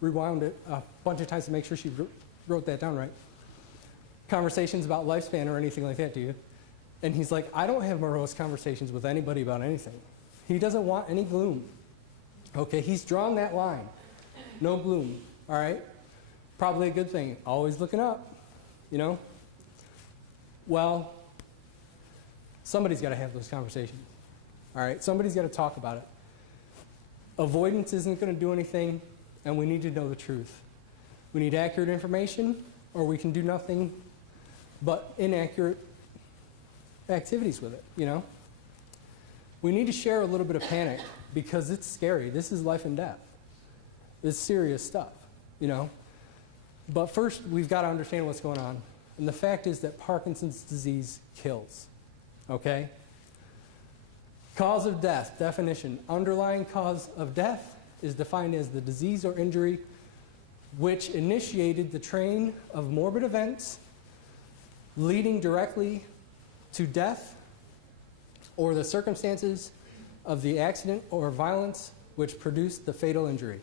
rewound it a bunch of times to make sure she wrote that down right. Conversations about lifespan or anything like that, do you? And he's like, I don't have morose conversations with anybody about anything. He doesn't want any gloom. Okay, he's drawn that line. No gloom, all right? Probably a good thing. Always looking up, you know? Well, somebody's got to have those conversations, all right? Somebody's got to talk about it. Avoidance isn't going to do anything, and we need to know the truth. We need accurate information, or we can do nothing but inaccurate activities with it, you know? We need to share a little bit of panic because it's scary. This is life and death. It's serious stuff, you know? But first, we've got to understand what's going on. And the fact is that Parkinson's disease kills, okay? Cause of death, definition. Underlying cause of death is defined as the disease or injury which initiated the train of morbid events leading directly to death, or the circumstances of the accident or violence which produced the fatal injury.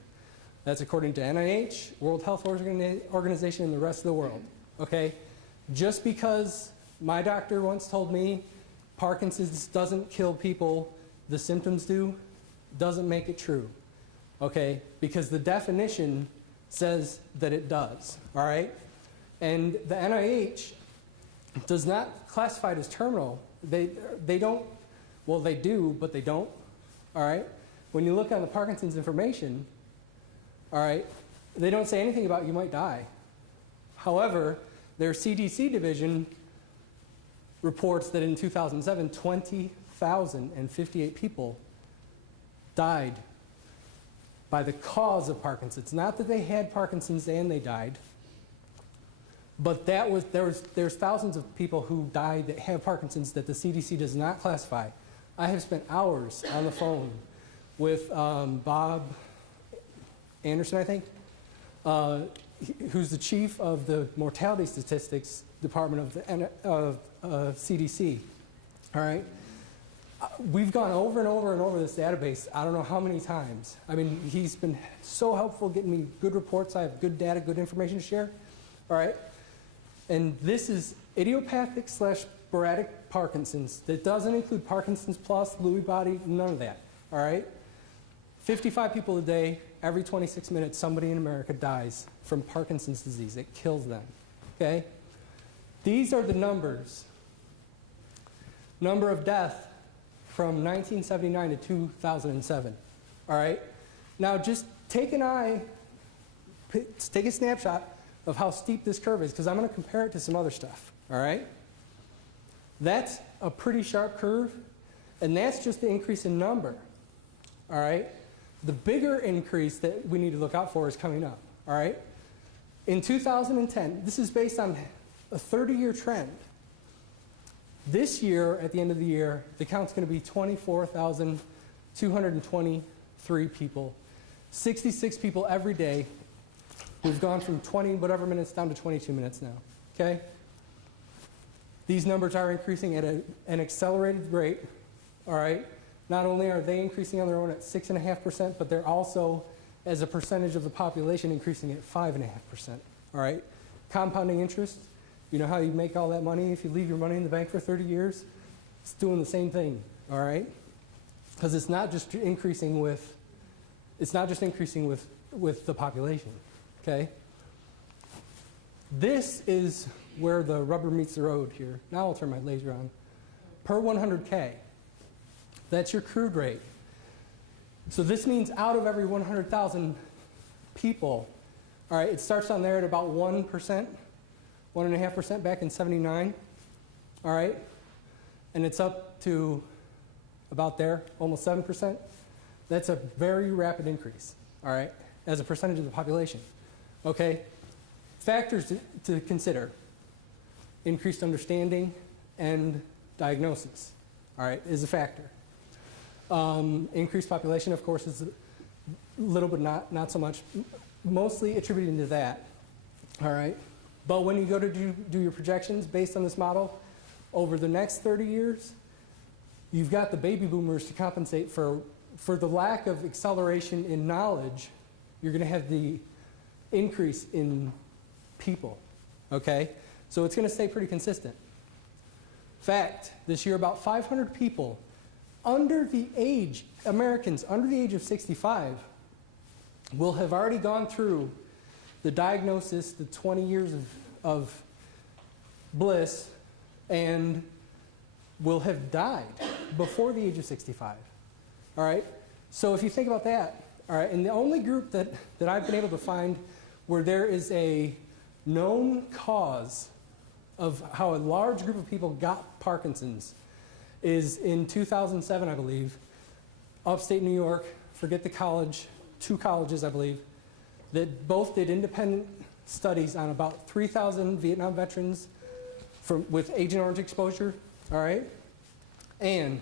That's according to NIH, World Health Organization, and the rest of the world, okay? Just because my doctor once told me Parkinson's doesn't kill people, the symptoms do, doesn't make it true, okay? Because the definition says that it does, all right? And the NIH does not classify it as terminal. They don't, well, they do, but they don't, all right? When you look on the Parkinson's information, all right, they don't say anything about you might die. However, their CDC division reports that in 2007, 20,058 people died by the cause of Parkinson's. Not that they had Parkinson's and they died, but there's thousands of people who died that have Parkinson's that the CDC does not classify. I have spent hours on the phone with Bob Anderson, I think, who's the chief of the mortality statistics department of CDC. All right, we've gone over and over and over this database. I don't know how many times. I mean, he's been so helpful getting me good reports. I have good data, good information to share. All right, and this is idiopathic / sporadic Parkinson's. That doesn't include Parkinson's plus, Lewy body, none of that. All right, 55 people a day. Every 26 minutes, somebody in America dies from Parkinson's disease. It kills them, okay? These are the numbers. Number of death from 1979 to 2007, all right? Now just take a snapshot of how steep this curve is, because I'm going to compare it to some other stuff, all right? That's a pretty sharp curve, and that's just the increase in number, all right? The bigger increase that we need to look out for is coming up, all right? In 2010, this is based on a 30-year trend. This year, at the end of the year, the count's going to be 24,223 people, 66 people every day. We've gone from 20 whatever minutes down to 22 minutes now, okay? These numbers are increasing at an accelerated rate, all right? Not only are they increasing on their own at 6.5%, but they're also, as a percentage of the population, increasing at 5.5%, all right? Compounding interest, you know how you make all that money if you leave your money in the bank for 30 years? It's doing the same thing, all right? Because it's not just increasing with the population, okay? This is where the rubber meets the road here. Now I'll turn my laser on. Per 100K. That's your crude rate. So this means out of every 100,000 people, all right, it starts on there at about 1%, 1.5% back in '79, all right? And it's up to about there, almost 7%. That's a very rapid increase, all right, as a percentage of the population, okay? Factors to consider: increased understanding and diagnosis, all right, is a factor. Increased population, of course, is a little but not so much, mostly attributed to that, all right? But when you go to do your projections based on this model, over the next 30 years, you've got the baby boomers to compensate for the lack of acceleration in knowledge. You're going to have the increase in people, okay? So it's going to stay pretty consistent. Fact, this year about 500 people under the age, Americans under the age of 65 will have already gone through the diagnosis, the 20 years of bliss, and will have died before the age of 65. All right? So if you think about that, all right, and the only group that I've been able to find where there is a known cause of how a large group of people got Parkinson's is in 2007, I believe, upstate New York, forget the college, 2 colleges, I believe, that both did independent studies on about 3,000 Vietnam veterans with Agent Orange exposure, all right? And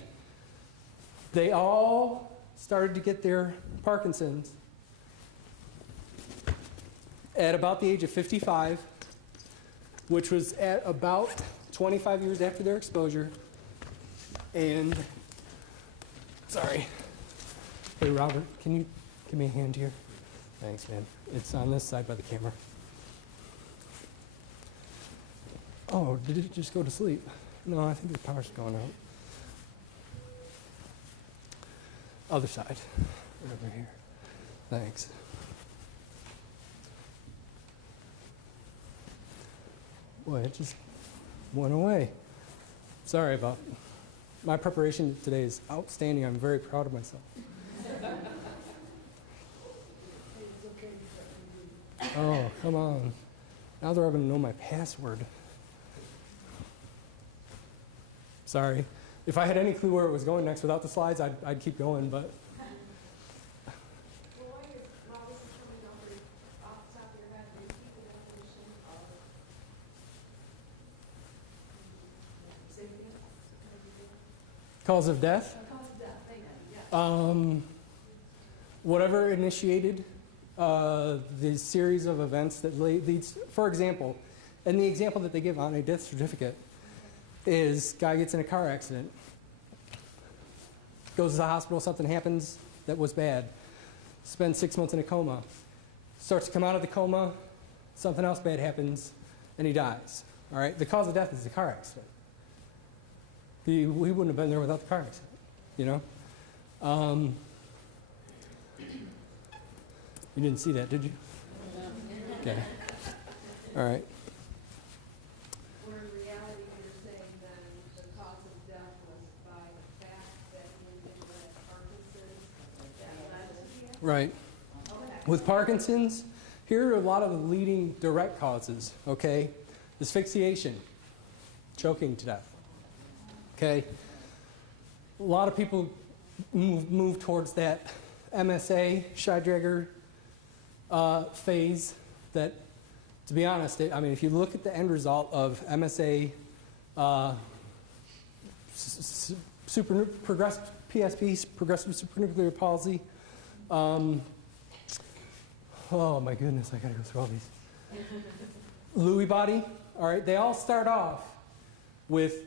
they all started to get their Parkinson's at about the age of 55, which was at about 25 years after their exposure. And, sorry. Hey, Robert, can you give me a hand here? Thanks, man. It's on this side by the camera. Oh, did it just go to sleep? No, I think the power's going out. Other side. Right over here. Thanks. Boy, it just went away. Sorry about it. My preparation today is outstanding. I'm very proud of myself. Oh, come on. Now they're all going to know my password. Sorry. If I had any clue where it was going next without the slides, I'd keep going, but. Cause of death? Whatever initiated the series of events that leads, for example, and the example that they give on a death certificate is guy gets in a car accident, goes to the hospital, something happens that was bad, spends 6 months in a coma, starts to come out of the coma, something else bad happens, and he dies. All right? The cause of death is the car accident. We wouldn't have been there without the car accident, you know? You didn't see that, did you? Okay. All right. Where in reality you're saying then the cause of death was by the fact that the individual had Parkinson's that led to the accident? Right. Okay. With Parkinson's, here are a lot of the leading direct causes, okay? Asphyxiation, choking to death, okay? A lot of people move towards that MSA, Scheidegger phase that, to be honest, I mean, if you look at the end result of MSA, progressive PSP, progressive supranuclear palsy, oh my goodness, I gotta go through all these. Lewy body, all right, they all start off with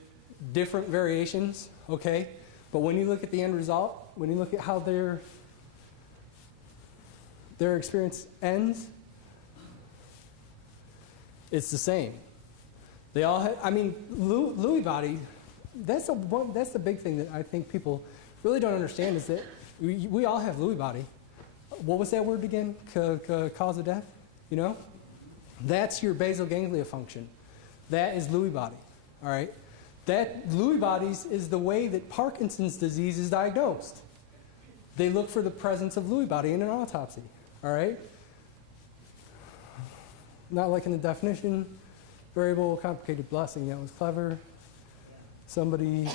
different variations, okay? But when you look at the end result, when you look at how their experience ends, it's the same. They all have, I mean, Lewy body, that's the big thing that I think people really don't understand is that we all have Lewy body. What was that word again? Cause of death? You know? That's your basal ganglia function. That is Lewy body, all right? That Lewy bodies is the way that Parkinson's disease is diagnosed. They look for the presence of Lewy body in an autopsy, all right? Not like in the definition, variable, complicated blessing. That was clever. Somebody,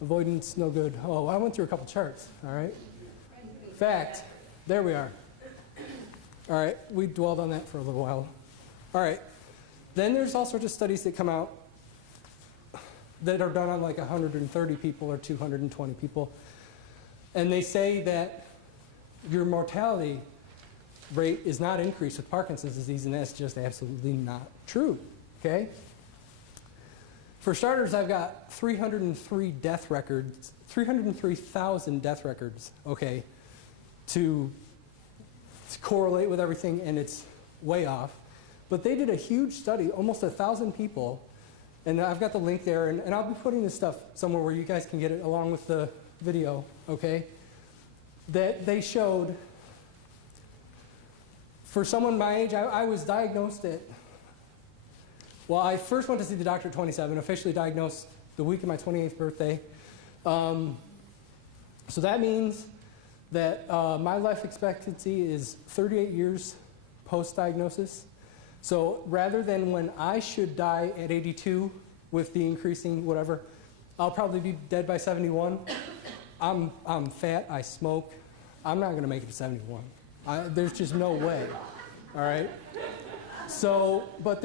avoidance, no good. Oh, I went through a couple charts, all right? Fact, there we are. All right, we dwelled on that for a little while. All right, then there's all sorts of studies that come out that are done on like 130 people or 220 people. And they say that your mortality rate is not increased with Parkinson's disease, and that's just absolutely not true, okay? For starters, I've got 303 death records, 303,000 death records, okay, to correlate with everything, and it's way off. But they did a huge study, almost 1,000 people, and I've got the link there, and I'll be putting this stuff somewhere where you guys can get it along with the video, okay? That they showed, for someone my age, I was diagnosed at, well, I first went to see the doctor at 27, officially diagnosed the week of my 28th birthday. So that means that my life expectancy is 38 years post-diagnosis. So rather than when I should die at 82 with the increasing whatever, I'll probably be dead by 71. I'm fat, I smoke. I'm not going to make it to 71. There's just no way, all right? So, but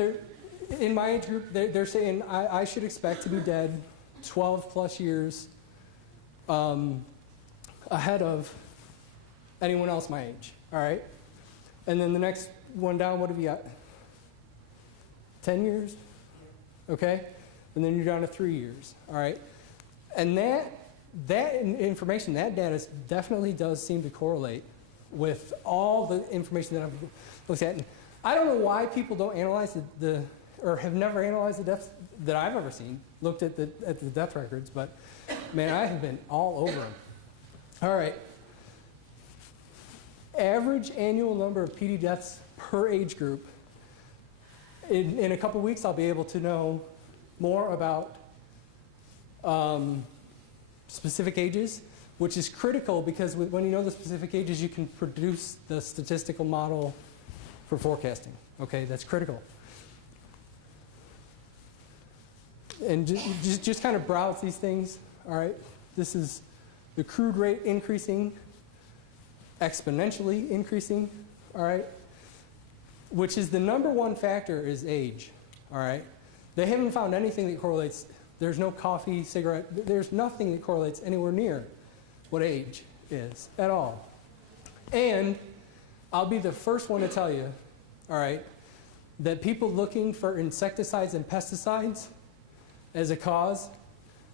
in my age group, they're saying I should expect to be dead 12 plus years ahead of anyone else my age, all right? And then the next one down, what have you got? 10 years, okay? And then you're down to 3 years, all right? And that information, that data definitely does seem to correlate with all the information that I've looked at. And I don't know why people don't analyze or have never analyzed the deaths that I've ever seen, looked at the death records, but man, I have been all over them. All right. Average annual number of PD deaths per age group. In a couple weeks, I'll be able to know more about specific ages, which is critical because when you know the specific ages, you can produce the statistical model for forecasting. Okay, that's critical. And just kind of browse these things. All right, this is the crude rate increasing, exponentially increasing. All right. Which is the number one factor is age, all right? They haven't found anything that correlates. There's no coffee, cigarette. There's nothing that correlates anywhere near what age is at all. And I'll be the first one to tell you, all right, that people looking for insecticides and pesticides as a cause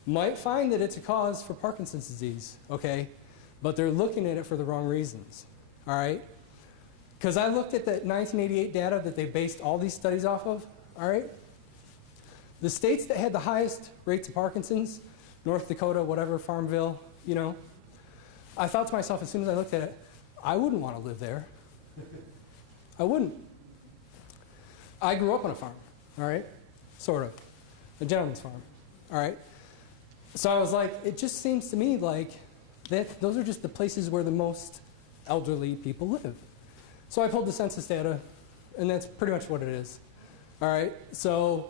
might find that it's a cause for Parkinson's disease, okay? But they're looking at it for the wrong reasons, all right? Because I looked at the 1988 data that they based all these studies off of, all right? The states that had the highest rates of Parkinson's, North Dakota, whatever, Farmville, you know, I thought to myself as soon as I looked at it, I wouldn't want to live there. I wouldn't. I grew up on a farm, all right? Sort of. A gentleman's farm, all right? So I was like, it just seems to me like that those are just the places where the most elderly people live. So I pulled the census data, and that's pretty much what it is. All right, so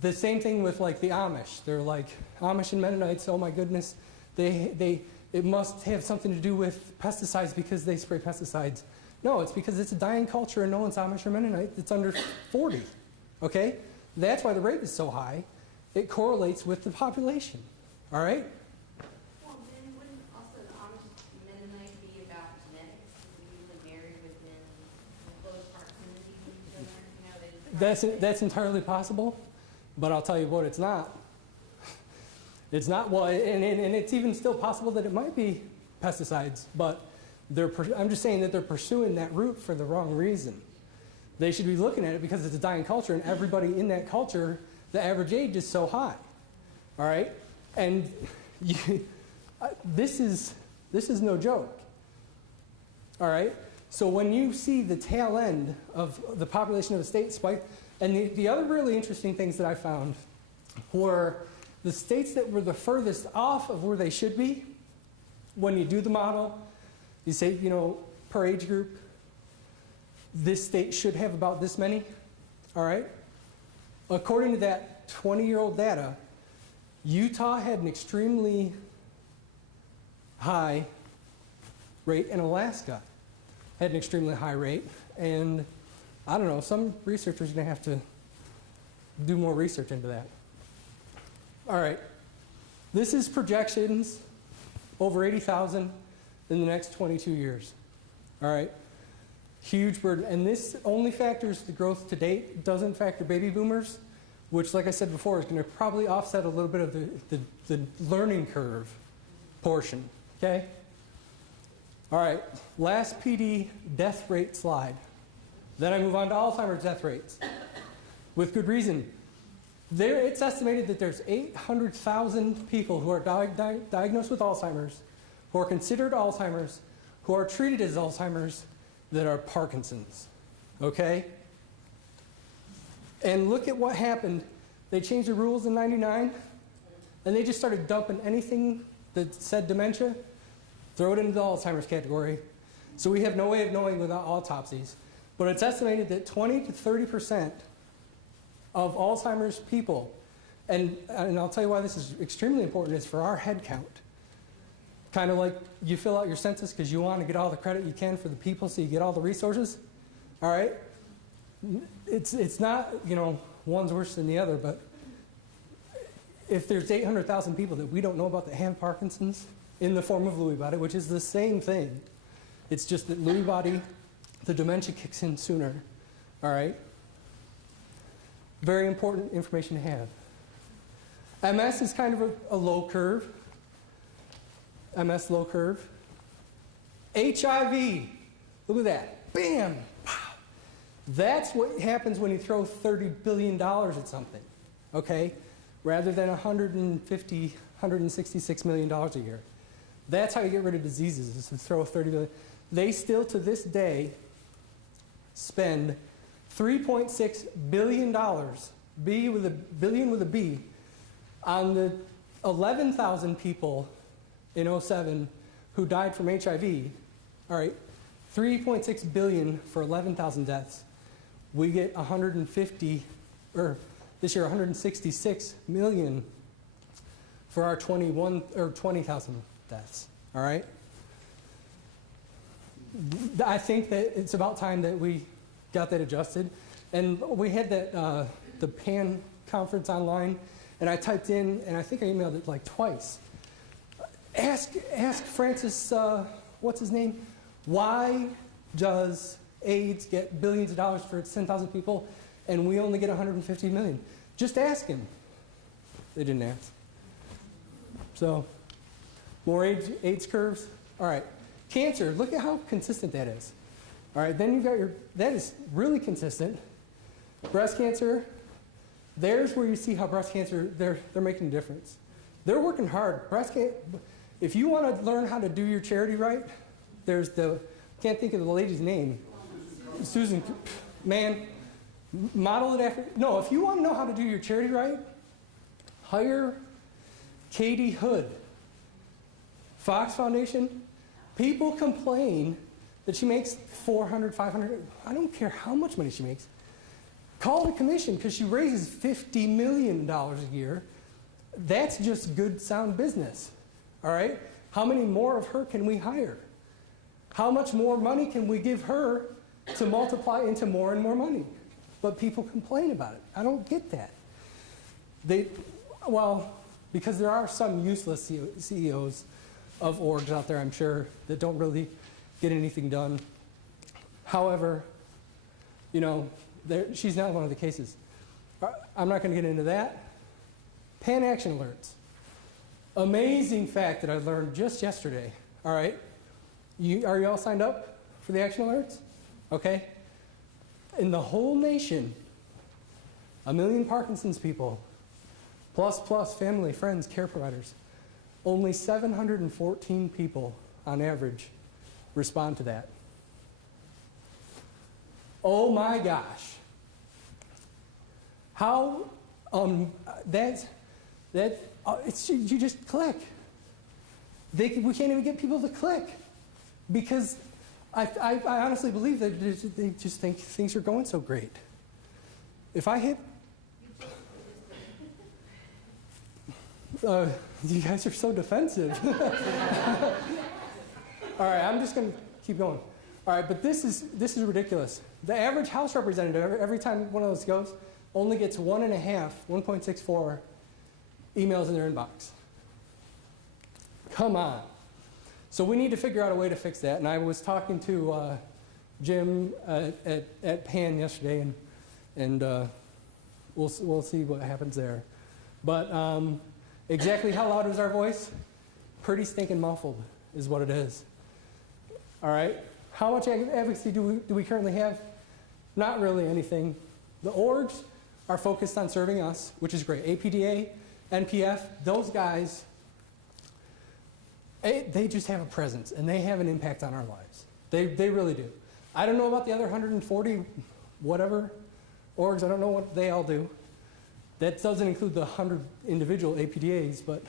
the same thing with like the Amish. They're like, Amish and Mennonites, oh my goodness, it must have something to do with pesticides because they spray pesticides. No, it's because it's a dying culture and no one's Amish or Mennonite that's under 40, okay? That's why the rate is so high. It correlates with the population, all right? Well, then wouldn't also the Amish Mennonite be about genetics? We usually marry within close proximity to each other. You know, That's entirely possible, but I'll tell you what, it's not. It's not, well, and it's even still possible that it might be pesticides, but I'm just saying that they're pursuing that route for the wrong reason. They should be looking at it because it's a dying culture, and everybody in that culture, the average age is so high, all right? And this is no joke, all right? So when you see the tail end of the population of a state spike, and the other really interesting things that I found were the states that were the furthest off of where they should be, when you do the model, you say, you know, per age group, this state should have about this many, all right? According to that 20-year-old data, Utah had an extremely high rate, and Alaska had an extremely high rate, and I don't know, some researchers are going to have to do more research into that. All right, this is projections over 80,000 in the next 22 years. All right, huge burden. And this only factors the growth to date. It doesn't factor baby boomers, which, like I said before, is going to probably offset a little bit of the learning curve portion, okay? All right, last PD death rate slide. Then I move on to Alzheimer's death rates. With good reason. It's estimated that there's 800,000 people who are diagnosed with Alzheimer's, who are considered Alzheimer's, who are treated as Alzheimer's, that are Parkinson's. Okay? And look at what happened. They changed the rules in '99, and they just started dumping anything that said dementia, throw it into the Alzheimer's category. So we have no way of knowing without autopsies. But it's estimated that 20 to 30% of Alzheimer's people, and I'll tell you why this is extremely important, is for our head count. Kind of like you fill out your census because you want to get all the credit you can for the people so you get all the resources. All right? It's not, one's worse than the other, but if there's 800,000 people that we don't know about that have Parkinson's in the form of Lewy body, which is the same thing, it's just that Lewy body, the dementia kicks in sooner. All right? Very important information to have. MS is kind of a low curve. MS low curve. HIV, look at that. Bam! Wow. That's what happens when you throw $30 billion at something, okay? Rather than $166 million a year. That's how you get rid of diseases, is to throw $30 billion. They still, to this day, spend $3.6 billion, B with a billion with a B, on the 11,000 people in '07 who died from HIV. All right, 3.6 billion for 11,000 deaths. We get 150, or this year 166 million for our 20,000 deaths. All right. I think that it's about time that we got that adjusted. And we had that, the PAN conference online, and I typed in, and I think I emailed it like twice. Ask Francis, what's his name? Why does AIDS get billions of dollars for its 10,000 people, and we only get 150 million? Just ask him. They didn't ask. So, more AIDS curves. All right. Cancer, look at how consistent that is. All right, then you've got that is really consistent. Breast cancer, there's where you see how breast cancer, they're making a difference. They're working hard. If you want to learn how to do your charity right, there's can't think of the lady's name. Susan, man, model it after, no, if you want to know how to do your charity right, hire Katie Hood. Fox Foundation, people complain that she makes $400, $500, I don't care how much money she makes. Call the commission because she raises $50 million a year. That's just good, sound business, all right? How many more of her can we hire? How much more money can we give her to multiply into more and more money? But people complain about it. I don't get that. Because there are some useless CEOs of orgs out there, I'm sure, that don't really get anything done. However, she's not one of the cases. I'm not going to get into that. PAN action alerts. Amazing fact that I learned just yesterday. All right. Are you all signed up for the action alerts? Okay. In the whole nation, 1 million Parkinson's people, plus family, friends, care providers, only 714 people on average respond to that. Oh my gosh. How, you just click. We can't even get people to click because I honestly believe that they just think things are going so great. If I hit, you guys are so defensive. All right, I'm just going to keep going. All right, but this is ridiculous. The average House representative, every time one of those goes, only gets 1.64 emails in their inbox. Come on. So we need to figure out a way to fix that. And I was talking to Jim at PAN yesterday, and we'll see what happens there. But exactly how loud is our voice? Pretty stinking muffled is what it is. All right? How much advocacy do we currently have? Not really anything. The orgs are focused on serving us, which is great. APDA, NPF, those guys, they just have a presence, and they have an impact on our lives. They really do. I don't know about the other 140 whatever orgs. I don't know what they all do. That doesn't include the 100 individual APDAs, but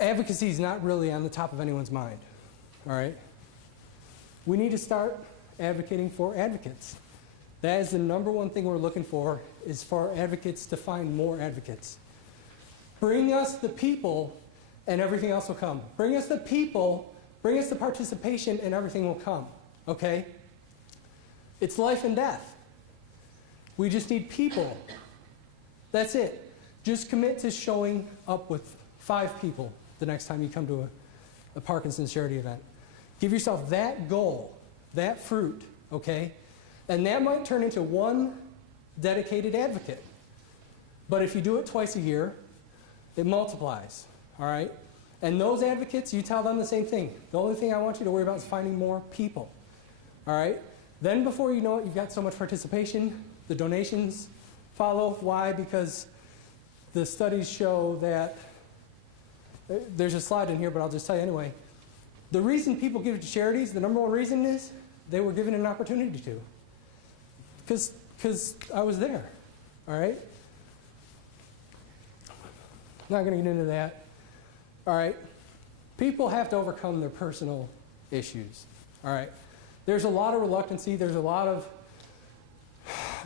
advocacy is not really on the top of anyone's mind, all right? We need to start advocating for advocates. That is the number one thing we're looking for, is for advocates to find more advocates. Bring us the people and everything else will come. Bring us the people, bring us the participation and everything will come, okay? It's life and death. We just need people. That's it. Just commit to showing up with 5 people the next time you come to a Parkinson's charity event. Give yourself that goal, that fruit, okay? And that might turn into one dedicated advocate. But if you do it twice a year, it multiplies, all right? And those advocates, you tell them the same thing. The only thing I want you to worry about is finding more people, all right? Then before you know it, you've got so much participation, the donations follow. Why? Because the studies show that, there's a slide in here, but I'll just tell you anyway. The reason people give to charities, the number one reason is they were given an opportunity to. Because I was there, all right? Not going to get into that. All right? People have to overcome their personal issues, all right? There's a lot of reluctancy. There's a lot of,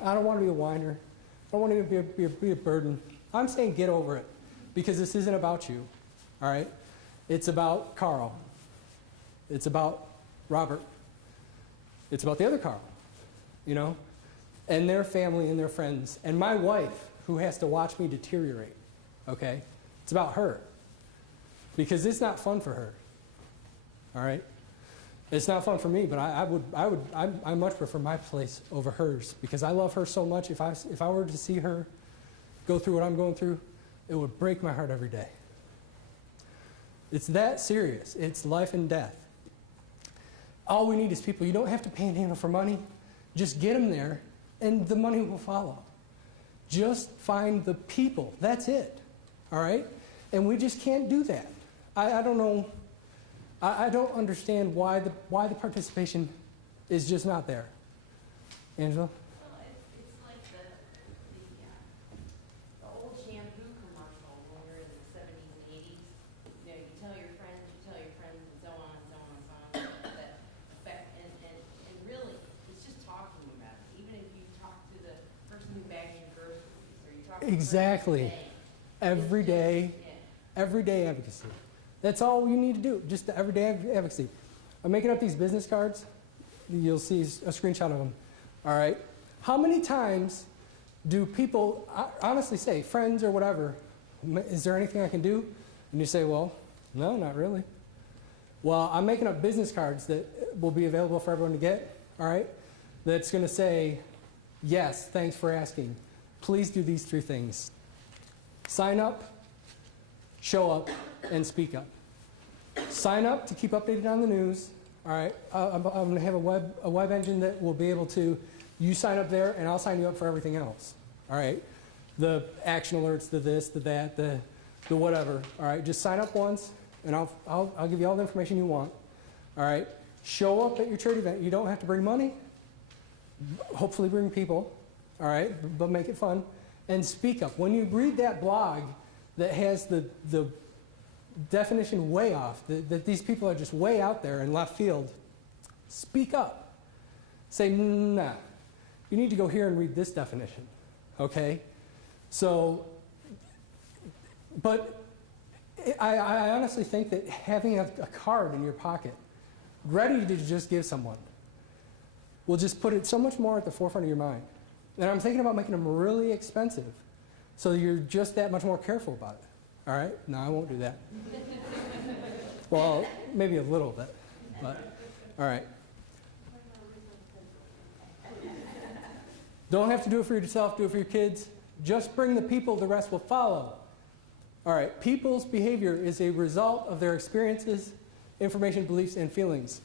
I don't want to be a whiner. I don't want to be a burden. I'm saying get over it, because this isn't about you, all right? It's about Carl. It's about Robert. It's about the other Carl, you know, and their family and their friends, and my wife, who has to watch me deteriorate, okay? It's about her, because it's not fun for her, all right? It's not fun for me, but I much prefer my place over hers, because I love her so much. If I were to see her go through what I'm going through, it would break my heart every day. It's that serious. It's life and death. All we need is people. You don't have to panhandle for money. Just get them there, and the money will follow. Just find the people. That's it. All right? And we just can't do that. I don't know. I don't understand why the participation is just not there. Angela? Well, it's like the old shampoo commercial when we were in the 70s and 80s. You know, you tell your friends, and so on and so on and so on. That effect, and really, it's just talking about it. Even if you talk to the person who bags your groceries, or you talk to Exactly. Every day, everyday advocacy. That's all you need to do, just the everyday advocacy. I'm making up these business cards. You'll see a screenshot of them. All right? How many times do people honestly say, friends or whatever, is there anything I can do? And you say, well, no, not really. Well, I'm making up business cards that will be available for everyone to get, all right? That's going to say, yes, thanks for asking. Please do these 3 things. Sign up, show up, and speak up. Sign up to keep updated on the news. All right, I'm going to have a web engine that will be able to, you sign up there, and I'll sign you up for everything else. All right, the action alerts, the this, the that, the whatever. All right, just sign up once, and I'll give you all the information you want. All right, show up at your charity event. You don't have to bring money. Hopefully, bring people. All right, but make it fun, and speak up. When you read that blog that has the definition way off, that these people are just way out there in left field, speak up. Say, nah, you need to go here and read this definition, okay? So, but I honestly think that having a card in your pocket, ready to just give someone, will just put it so much more at the forefront of your mind. And I'm thinking about making them really expensive, so you're just that much more careful about it. All right? No, I won't do that. Well, maybe a little bit, but all right. Don't have to do it for yourself, do it for your kids. Just bring the people, the rest will follow. All right, people's behavior is a result of their experiences, information, beliefs, and feelings.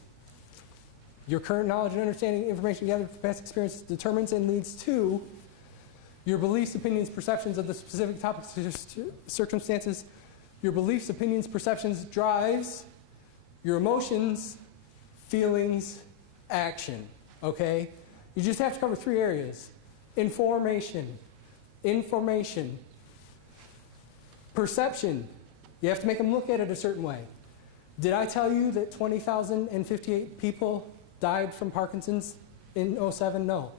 Your current knowledge and understanding, information gathered from past experiences determines and leads to your beliefs, opinions, perceptions of the specific topics, circumstances. Your beliefs, opinions, perceptions drives your emotions, feelings, action, okay? You just have to cover 3 areas. Information, perception. You have to make them look at it a certain way. Did I tell you that 20,058 people died from Parkinson's in 2007? No.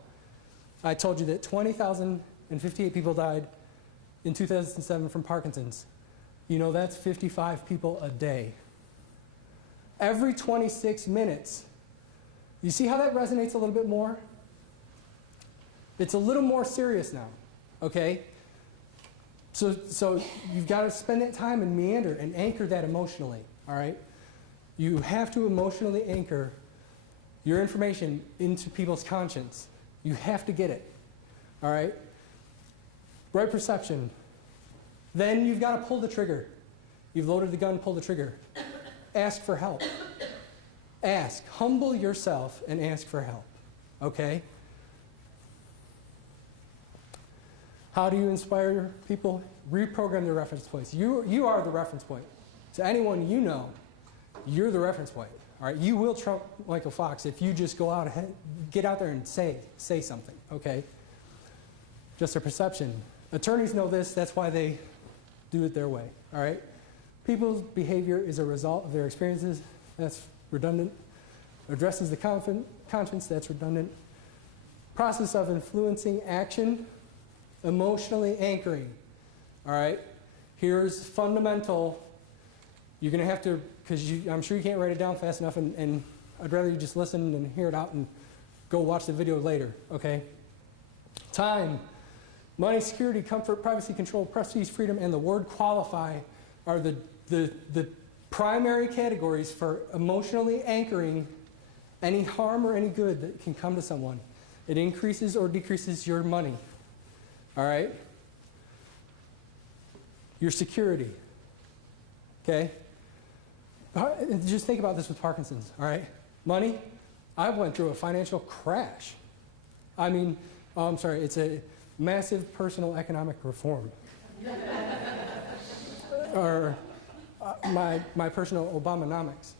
I told you that 20,058 people died in 2007 from Parkinson's. You know, that's 55 people a day. Every 26 minutes. You see how that resonates a little bit more? It's a little more serious now, okay? So you've got to spend that time and meander and anchor that emotionally, all right? You have to emotionally anchor your information into people's conscience. You have to get it, all right? Right perception. Then you've got to pull the trigger. You've loaded the gun, pull the trigger. Ask for help. Ask. Humble yourself and ask for help, okay? How do you inspire people? Reprogram their reference points. You are the reference point. To anyone you know, you're the reference point. All right? You will trump Michael Fox if you just go out ahead, get out there and say something, okay? Just a perception. Attorneys know this, that's why they do it their way, all right? People's behavior is a result of their experiences, that's redundant. Addresses the conscience, that's redundant. Process of influencing action, emotionally anchoring. All right, here's fundamental. You're going to have to, because I'm sure you can't write it down fast enough, and I'd rather you just listen and hear it out and go watch the video later, okay? Time, money, security, comfort, privacy, control, prestige, freedom, and the word qualify are the primary categories for emotionally anchoring any harm or any good that can come to someone. It increases or decreases your money. All right? Your security. Okay? Just think about this with Parkinson's, all right? Money, I went through a financial crash. I mean, I'm sorry, it's a massive personal economic reform. Or my personal Obamonomics,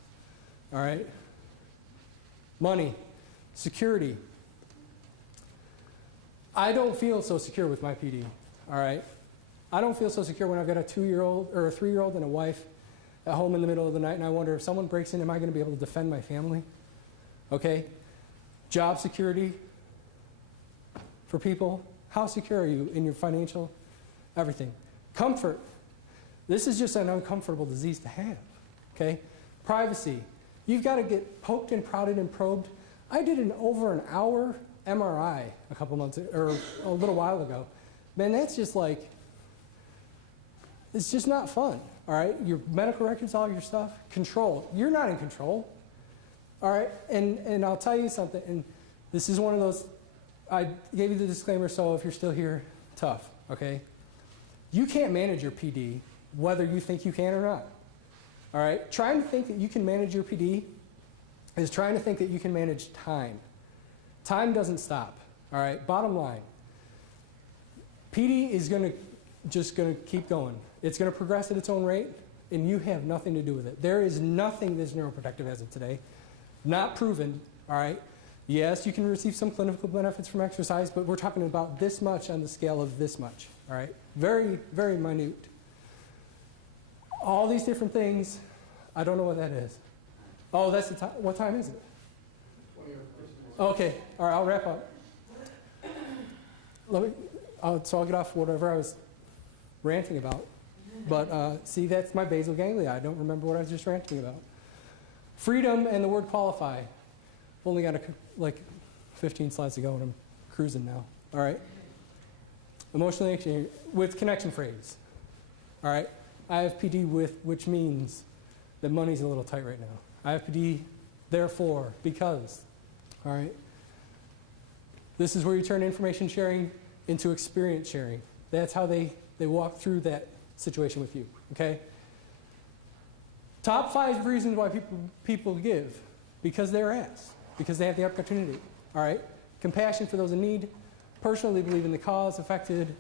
all right? Money, security. I don't feel so secure with my PD, all right? I don't feel so secure when I've got a 2-year-old or a 3-year-old and a wife at home in the middle of the night, and I wonder if someone breaks in, am I going to be able to defend my family? Okay? Job security for people. How secure are you in your financial, everything? Comfort. This is just an uncomfortable disease to have, okay? Privacy. You've got to get poked and prodded and probed. I did an over an hour MRI a couple months, or a little while ago. Man, that's just like, it's just not fun, all right? Your medical records, all your stuff, control. You're not in control, all right? And I'll tell you something, and this is one of those, I gave you the disclaimer, so if you're still here, tough, okay? You can't manage your PD whether you think you can or not, all right? Trying to think that you can manage your PD is trying to think that you can manage time. Time doesn't stop, all right? Bottom line, PD is just going to keep going. It's going to progress at its own rate, and you have nothing to do with it. There is nothing that's neuroprotective as of today. Not proven, all right? Yes, you can receive some clinical benefits from exercise, but we're talking about this much on the scale of this much, all right? Very, very minute. All these different things, I don't know what that is. Oh, that's the time. What time is it? Okay, all right, I'll wrap up. So I'll get off whatever I was ranting about. But see, that's my basal ganglia. I don't remember what I was just ranting about. Freedom and the word qualify. I've only got like 15 slides to go, and I'm cruising now. All right. Emotionally anxious with connection phrase. All right. I have PD with, which means that money's a little tight right now. I have PD, therefore, because. All right. This is where you turn information sharing into experience sharing. That's how they walk through that situation with you, okay? Top 5 reasons why people give. Because they're asked. Because they have the opportunity, all right? Compassion for those in need. Personally believe in the cause, affected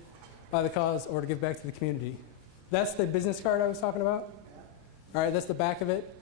by the cause, or to give back to the community. That's the business card I was talking about. All right, that's the back of it.